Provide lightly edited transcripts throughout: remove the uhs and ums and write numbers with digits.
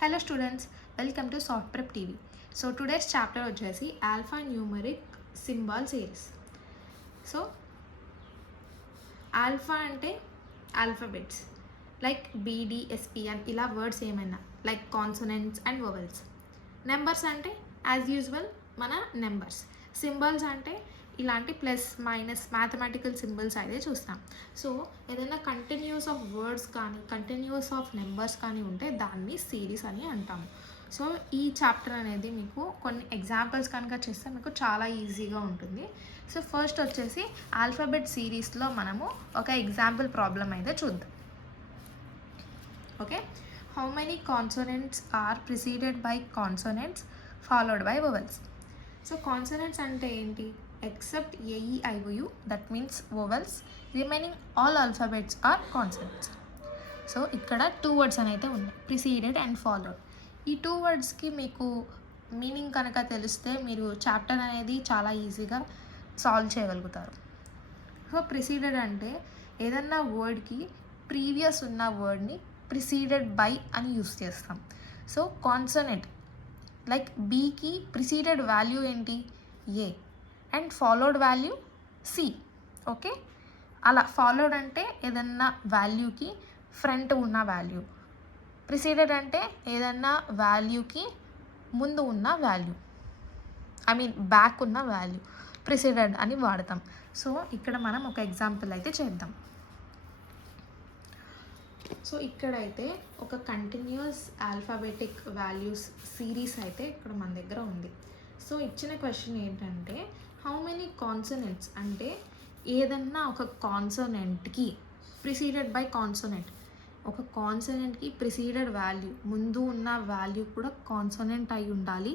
Hello students, welcome to Soft Prep TV. So today's chapter వచ్చేసి alphanumeric symbol series. So alpha అంటే alphabets like BDSPN ఇలా words ఏమైనా like consonants and vowels. Numbers అంటే as usual మన numbers. Symbols అంటే ఇలాంటి plus minus mathematical symbols అయితే చూస్తాం. సో ఏదైనా కంటిన్యూస్ ఆఫ్ వర్డ్స్ కానీ కంటిన్యూస్ ఆఫ్ నెంబర్స్ కానీ ఉంటే దాన్ని సిరీస్ అని అంటాము. సో ఈ చాప్టర్ అనేది మీకు కొన్ని ఎగ్జాంపుల్స్ కనుక చేస్తే మీకు చాలా ఈజీగా ఉంటుంది. సో ఫస్ట్ వచ్చేసి ఆల్ఫాబెట్ సిరీస్లో మనము ఒక ఎగ్జాంపుల్ ప్రాబ్లం అయితే చూద్దాం. Okay, how many consonants are preceded by consonants followed by vowels. So consonants అంటే ఏంటి? Except AEIOU, that means vowels, remaining all alphabets are consonants. So ఇక్కడ 2 వర్డ్స్ అని అయితే ఉన్నాయి, ప్రిసీడెడ్ అండ్ ఫాలోడ్. ఈ 2 వర్డ్స్కి మీకు మీనింగ్ కనుక తెలిస్తే మీరు చాప్టర్ అనేది చాలా ఈజీగా సాల్వ్ చేయగలుగుతారు. సో ప్రిసీడెడ్ అంటే ఏదన్నా వర్డ్కి ప్రీవియస్ ఉన్న వర్డ్ని ప్రిసీడెడ్ బై అని యూస్ చేస్తాం. సో కాన్సోనెంట్ లైక్ బీకి ప్రిసీడెడ్ వాల్యూ ఏంటి? A and followed value C. Okay, అలా ఫాలోడ్ అంటే ఏదన్నా వాల్యూకి ఫ్రంట్ ఉన్న వాల్యూ, ప్రిసీడెడ్ అంటే ఏదన్నా వాల్యూకి ముందు ఉన్న వాల్యూ, బ్యాక్ ఉన్న వాల్యూ ప్రిసీడెడ్ అని వాడతాం. సో ఇక్కడ మనం ఒక ఎగ్జాంపుల్ అయితే చేద్దాం. సో ఇక్కడైతే ఒక కంటిన్యూస్ ఆల్ఫాబెటిక్ వాల్యూస్ సిరీస్ అయితే ఇక్కడ మన దగ్గర ఉంది. సో ఇచ్చిన క్వశ్చన్ ఏంటంటే హౌ మెనీ కాన్సోనెంట్స్ అంటే ఏదన్నా ఒక కాన్సోనెంట్కి ప్రిసీడెడ్ బై కాన్సోనెంట్, ఒక కాన్సోనెంట్కి ప్రిసీడెడ్ వాల్యూ ముందు ఉన్న వాల్యూ కూడా కాన్సోనెంట్ అయి ఉండాలి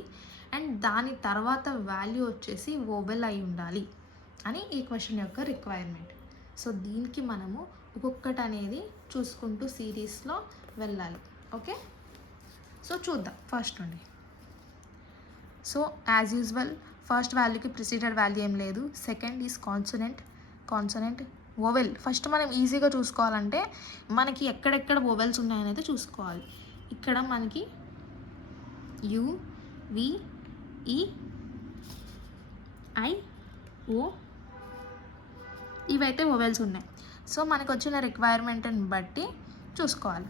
అండ్ దాని తర్వాత వాల్యూ వచ్చేసి వోవెల్ అయి ఉండాలి అని ఈ క్వశ్చన్ యొక్క రిక్వైర్మెంట్. సో దీనికి మనము ఒక్కొక్కటి అనేది చూసుకుంటూ సిరీస్లో వెళ్ళాలి. ఓకే, సో చూద్దాం ఫస్ట్ నుండి. సో యాజ్ యూజువల్ ఫస్ట్ వాల్యూకి ప్రిసీడెడ్ వాల్యూ ఏం లేదు. Second is consonant vowel. First మనం ఈజీగా చూసుకోవాలంటే మనకి ఎక్కడెక్కడ వోవెల్స్ ఉన్నాయనేది చూసుకోవాలి. ఇక్కడ మనకి యు, వి, ఈ, ఐ, ఓ ఇవైతే వోవెల్స్ ఉన్నాయి. సో మనకు వచ్చిన రిక్వైర్మెంట్ని బట్టి చూసుకోవాలి.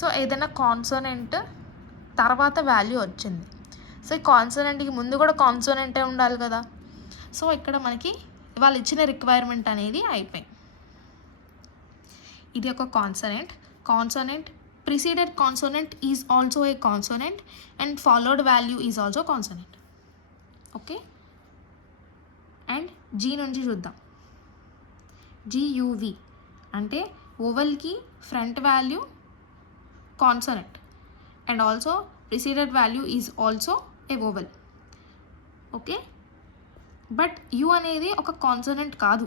సో ఏదైనా కాన్సోనెంట్ తర్వాత వాల్యూ వచ్చింది. సో ఈ కాన్సోనెంట్కి ముందు కూడా కాన్సోనెంటే ఉండాలి కదా. సో ఇక్కడ మనకి వాళ్ళు ఇచ్చిన రిక్వైర్మెంట్ అనేది అయిపోయింది. ఇది ఒక consonant preceded consonant is also a consonant and followed value is also consonant. Okay, and G నుంచి చూద్దాం. GUV అంటే వోవెల్కి front value consonant and also preceded value is also a vowel. Okay, but U అనేది ఒక consonant కాదు,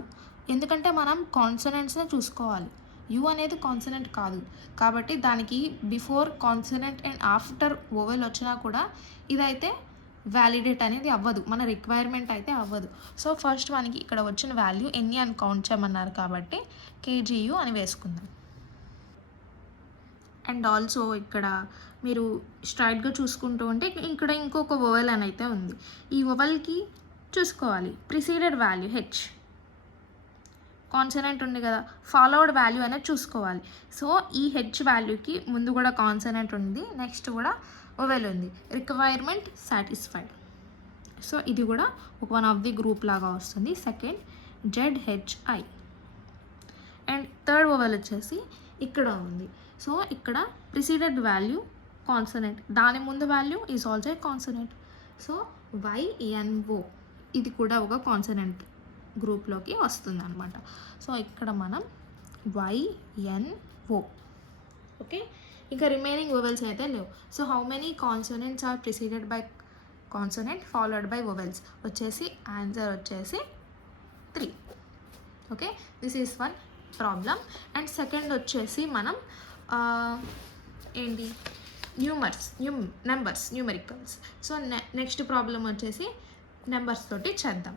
ఎందుకంటే మనం కాన్సోనెంట్స్ని చూసుకోవాలి. యు అనేది కాన్సోనెంట్ కాదు కాబట్టి దానికి before consonant and after vowel వచ్చినా కూడా ఇదైతే వ్యాలిడేట్ అనేది అవ్వదు, మన రిక్వైర్మెంట్ అయితే అవ్వదు. సో ఫస్ట్ మనకి ఇక్కడ వచ్చిన వాల్యూ ఎన్ని అని కౌంట్ చేయమన్నారు కాబట్టి KGU అని వేసుకుందాం. అండ్ ఆల్సో ఇక్కడ మీరు స్ట్రైట్గా చూసుకుంటూ ఉంటే ఇక్కడ ఇంకొక వోవెల్ అని అయితే ఉంది. ఈ వోవెల్కి చూసుకోవాలి ప్రిసీడెడ్ వాల్యూ H, కాన్సోనెంట్ ఉంది కదా, ఫాలోడ్ వాల్యూ అనేది చూసుకోవాలి. సో ఈ H వాల్యూకి ముందు కూడా కాన్సోనెంట్ ఉంది, నెక్స్ట్ కూడా వోవెల్ ఉంది, రిక్వైర్మెంట్ సాటిస్ఫైడ్. సో ఇది కూడా ఒక వన్ ఆఫ్ ది గ్రూప్ లాగా వస్తుంది. Second ZHI and third vowel వచ్చేసి ఇక్కడ ఉంది. సో ఇక్కడ ప్రిసీడెడ్ వాల్యూ కాన్సోనెంట్, దాని ముందు value is also a consonant. So YNO ఇది కూడా ఒక కాన్సోనెంట్ గ్రూప్లోకి వస్తుంది అనమాట. సో ఇక్కడ మనం YNO. ఓకే, ఇంకా రిమైనింగ్ వోవెల్స్ అయితే లేవు. So how many consonants are preceded by consonant followed by vowels వచ్చేసి ఆన్సర్ వచ్చేసి 3. Okay, this is one problem. And second వచ్చేసి మనం ఏంటి numbers numericals. So next problem వచ్చేసి నెంబర్స్ తోటి చేద్దాం.